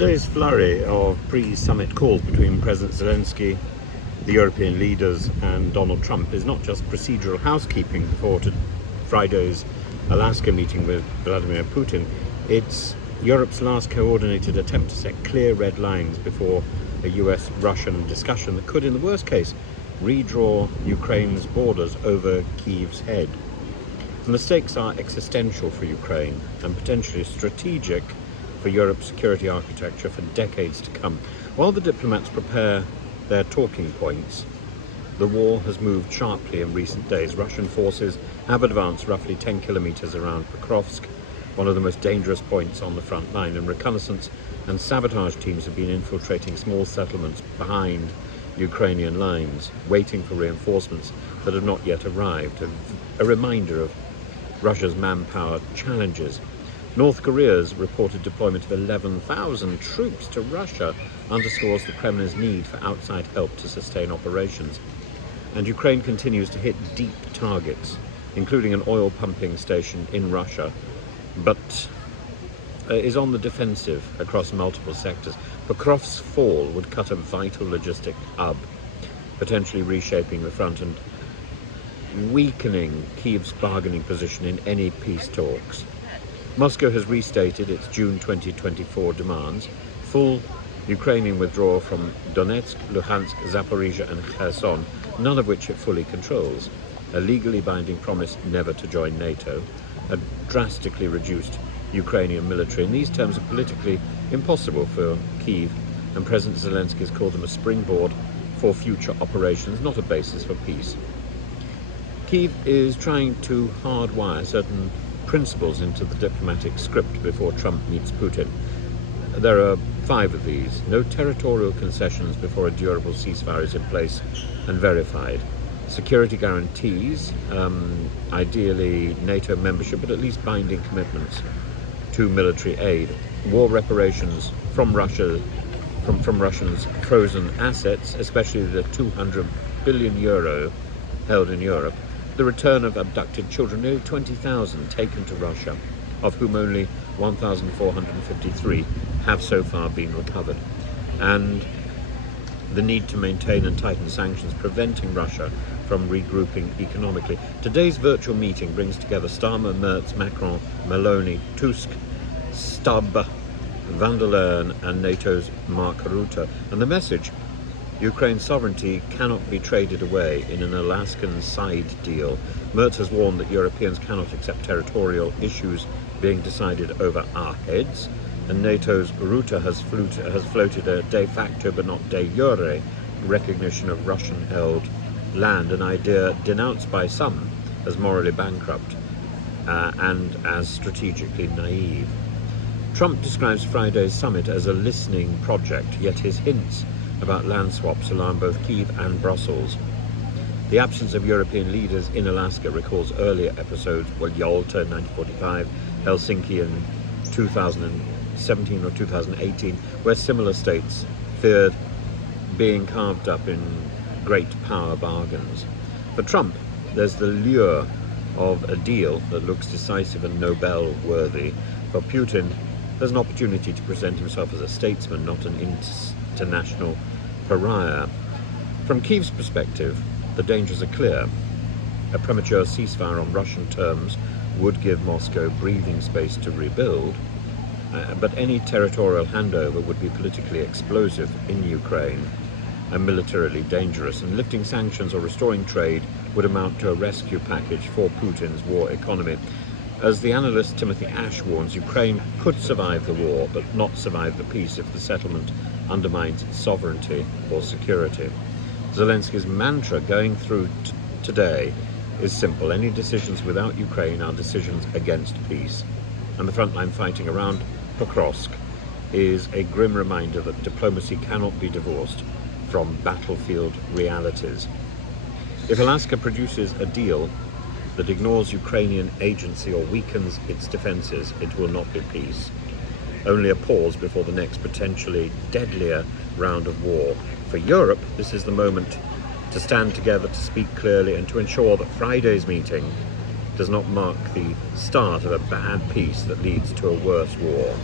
Today's flurry of pre-summit calls between President Zelenskyy, the European leaders and Donald Trump is not just procedural housekeeping before Friday's Alaska meeting with Vladimir Putin. It's Europe's last coordinated attempt to set clear red lines before a US-Russian discussion that could, in the worst case, redraw Ukraine's borders over Kyiv's head. And the stakes are existential for Ukraine and potentially strategic for Europe's security architecture for decades to come. While the diplomats prepare their talking points, the war has moved sharply in recent days. Russian forces have advanced roughly 10 kilometers around Kraos, one of the most dangerous points on the front line, and reconnaissance and sabotage teams have been infiltrating small settlements behind Ukrainian lines, waiting for reinforcements that have not yet arrived. A reminder of Russia's manpower challenges. North Korea's reported deployment of 11,000 troops to Russia underscores the Kremlin's need for outside help to sustain operations. And Ukraine continues to hit deep targets, including an oil pumping station in Russia, but is on the defensive across multiple sectors. Pokrov's fall would cut a vital logistic hub, potentially reshaping the front and weakening Kyiv's bargaining position in any peace talks. Moscow has restated its June 2024 demands: full Ukrainian withdrawal from Donetsk, Luhansk, Zaporizhia and Kherson, none of which it fully controls, a legally binding promise never to join NATO, a drastically reduced Ukrainian military. In these terms are politically impossible for Kyiv, and President Zelenskyy has called them a springboard for future operations, not a basis for peace. Kyiv is trying to hardwire certain principles into the diplomatic script before Trump meets Putin. There are 5 of these. No territorial concessions before a durable ceasefire is in place and verified. Security guarantees, ideally NATO membership, but at least binding commitments to military aid. War reparations from Russia, from Russians' frozen assets, especially the 200 billion euro held in Europe. The return of abducted children, nearly 20,000 taken to Russia, of whom only 1,453 have so far been recovered. And the need to maintain and tighten sanctions, preventing Russia from regrouping economically. Today's virtual meeting brings together Starmer, Merz, Macron, Meloni, Tusk, Stubb, van der Leyen and NATO's Mark Rutte. And the message: Ukraine's sovereignty cannot be traded away in an Alaskan side deal. Merz has warned that Europeans cannot accept territorial issues being decided over our heads, and NATO's Rutte has floated a de facto but not de jure recognition of Russian-held land, an idea denounced by some as morally bankrupt and as strategically naive. Trump describes Friday's summit as a listening project, yet his hints about land swaps alarm both Kyiv and Brussels. The absence of European leaders in Alaska recalls earlier episodes, Yalta in 1945, Helsinki in 2017 or 2018, where similar states feared being carved up in great power bargains. For Trump, there's the lure of a deal that looks decisive and Nobel-worthy. For Putin, there's an opportunity to present himself as a statesman, not an international pariah. From Kyiv's perspective, the dangers are clear. A premature ceasefire on Russian terms would give Moscow breathing space to rebuild, but any territorial handover would be politically explosive in Ukraine and militarily dangerous, and lifting sanctions or restoring trade would amount to a rescue package for Putin's war economy. As the analyst Timothy Ash warns, Ukraine could survive the war, but not survive the peace if the settlement undermines its sovereignty or security. Zelenskyy's mantra going through today is simple: any decisions without Ukraine are decisions against peace. And the frontline fighting around Pokrovsk is a grim reminder that diplomacy cannot be divorced from battlefield realities. If Alaska produces a deal that ignores Ukrainian agency or weakens its defenses, it will not be peace. Only a pause before the next potentially deadlier round of war. For Europe, this is the moment to stand together, to speak clearly, and to ensure that Friday's meeting does not mark the start of a bad peace that leads to a worse war.